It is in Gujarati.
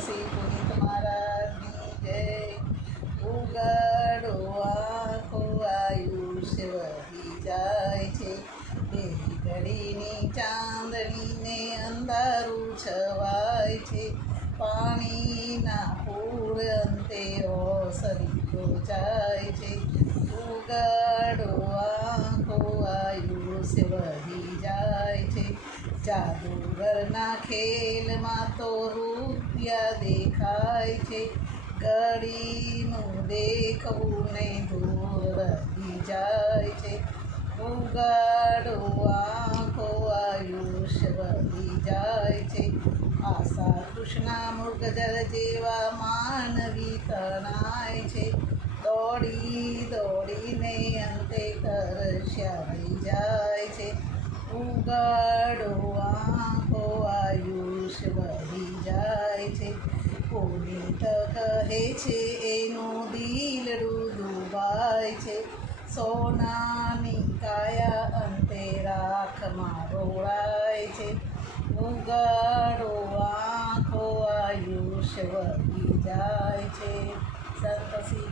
શ્રી પુનિત મહારાજની જય। ઉગાડો આંખો આયુષ્ય વહી જાય છે, બે ઘડીની ચાંદણીને અંધારું છવાય છે, પાણીના પૂર અંતે ઓસરી જાય છે। ઉગાડો આંખો આયુષ્ય વહી જાય છે, જાદુગરના ખેલમાં તો રૂપિયા દેખાય છે, ઘડીનું દેખવું ને દૂર રહી જાય છે। ઉગાડો આંખો આયુષ્ય વહી જાય છે, આશા કૃષ્ણા મૃગજળ જેવા માનવી તણાય છે, દોડી દોડીને અંતે તરસ્યા જાય છે। ઉગાડો આંખો આયુષ્ય વહી જાય છે, પુનિત કહે છે એનું દિલડું ડૂબાય છે, સોનાની કાયા અંતે રાખમાં રોળાય છે। ઉગાડો આંખો આયુષ્ય વહી જાય છે। સંત શ્રી